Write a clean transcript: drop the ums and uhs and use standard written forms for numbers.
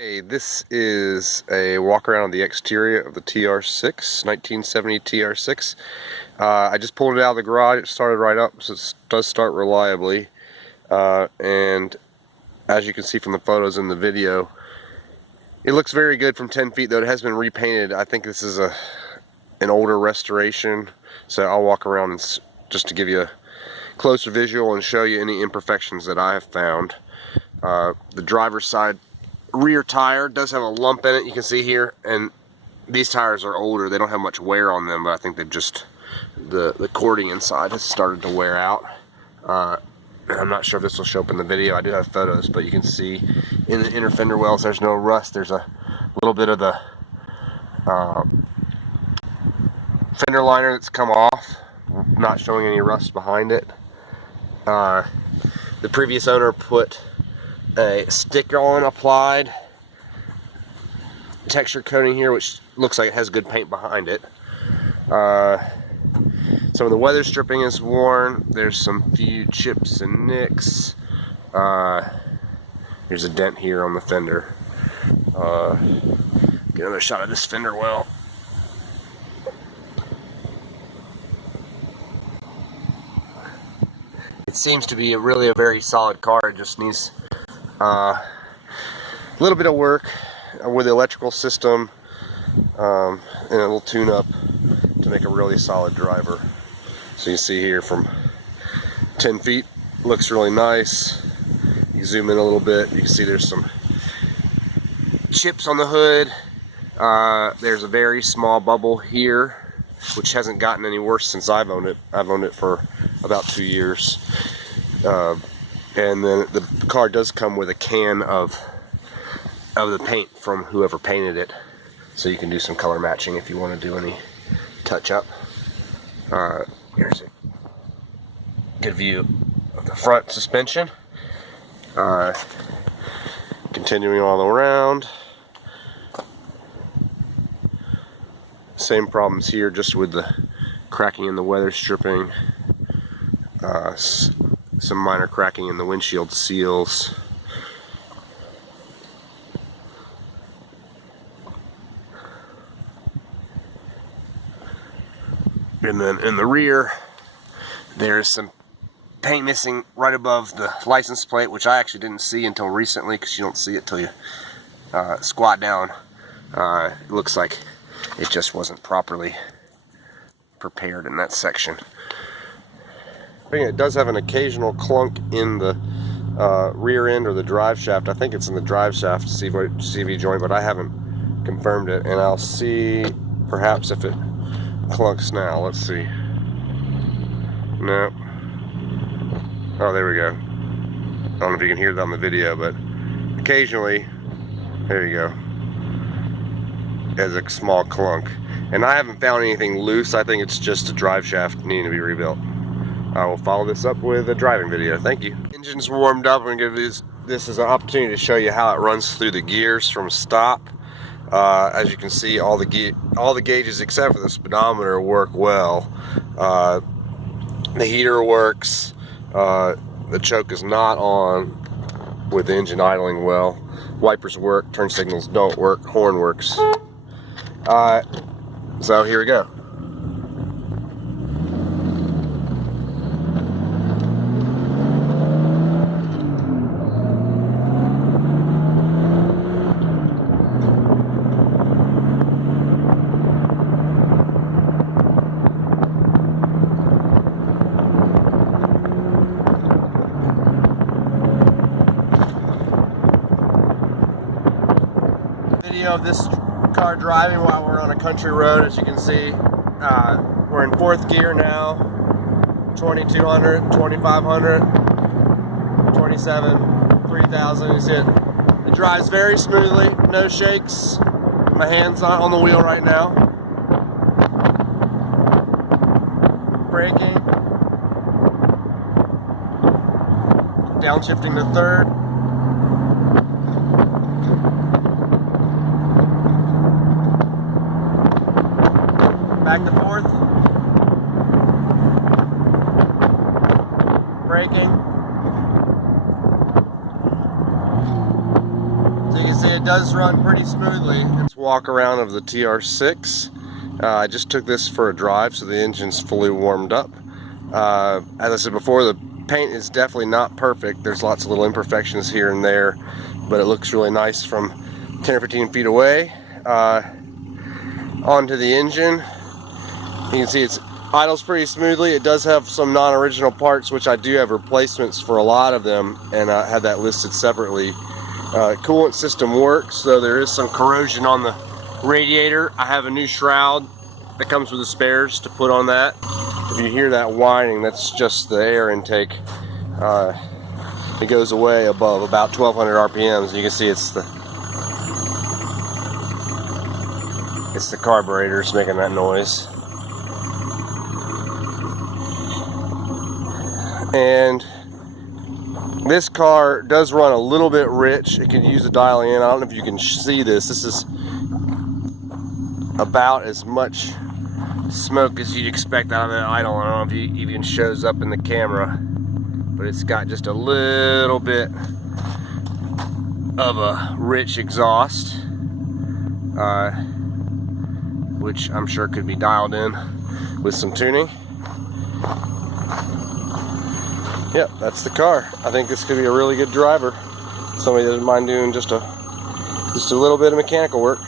Hey, this is a walk around on the exterior of the TR6, 1970 TR6. I just pulled it out of the garage. It started right up, so it does start reliably. And as you can see from the photos in the video, it looks very good from 10 feet, though it has been repainted. I think this is an older restoration, so I'll walk around and just to give you a closer visual and show you any imperfections that I have found. The driver's side rear tire does have a lump in it, you can see here, and these tires are older. They don't have much wear on them, but I think they've just, the cording inside has started to wear out. I'm not sure if this will show up in the video. I do have photos, but you can see in the inner fender wells there's no rust. There's a little bit of the fender liner that's come off, not showing any rust behind it. The previous owner put a stick-on applied texture coating here, which looks like it has good paint behind it. Some of the weather stripping is worn. There's some few chips and nicks. There's a dent here on the fender. Get another shot of this fender well. It seems to be really a very solid car. It just needs a little bit of work with the electrical system and a little tune-up to make a really solid driver. So you see here from 10 feet, looks really nice. You zoom in a little bit, you can see there's some chips on the hood. There's a very small bubble here, which hasn't gotten any worse since I've owned it. I've owned it for about 2 years. And then the car does come with a can of the paint from whoever painted it, so you can do some color matching if you want to do any touch up. Here's a good view of the front suspension. Continuing all around, same problems here, just with the cracking in the weather stripping. Some minor cracking in the windshield seals. And then in the rear, there's some paint missing right above the license plate, which I actually didn't see until recently, because you don't see it till you squat down. It looks like it just wasn't properly prepared in that section. It does have an occasional clunk in the rear end or the drive shaft. I think it's in the drive shaft CV joint, but I haven't confirmed it, and I'll see perhaps if it clunks now. Let's see. No. Oh, there we go. I don't know if you can hear that on the video, but occasionally, there you go, there's a small clunk. And I haven't found anything loose. I think it's just a drive shaft needing to be rebuilt. I will follow this up with a driving video. Thank you. Engine's warmed up. I'm going to give this as an opportunity to show you how it runs through the gears from stop. As you can see, all the gauges except for the speedometer work well. The heater works. The choke is not on with the engine idling well. Wipers work. Turn signals don't work. Horn works. So here we go. Video of this car driving while we're on a country road. As you can see, we're in 4th gear now. 2200, 2500, 27, 3000. You see it. It drives very smoothly, no shakes. My hand's not on the wheel right now. Braking. Downshifting to 3rd. Back to 4th. Braking. So you can see it does run pretty smoothly. Let's walk around of the TR6. I just took this for a drive, so the engine's fully warmed up. As I said before, the paint is definitely not perfect. There's lots of little imperfections here and there, but it looks really nice from 10 or 15 feet away. Onto the engine. You can see it idles pretty smoothly. It does have some non-original parts, which I do have replacements for a lot of them, and I had that listed separately. Coolant system works, though there is some corrosion on the radiator. I have a new shroud that comes with the spares to put on that. If you hear that whining, that's just the air intake. It goes away above about 1200 RPMs. You can see it's the carburetors making that noise. And this car does run a little bit rich. It could use a dialing in. I don't know if you can see this. This is about as much smoke as you'd expect out of that idle. I don't know if it even shows up in the camera, but it's got just a little bit of a rich exhaust, which I'm sure could be dialed in with some tuning. Yep, that's the car. I think this could be a really good driver. Somebody doesn't mind doing just a little bit of mechanical work.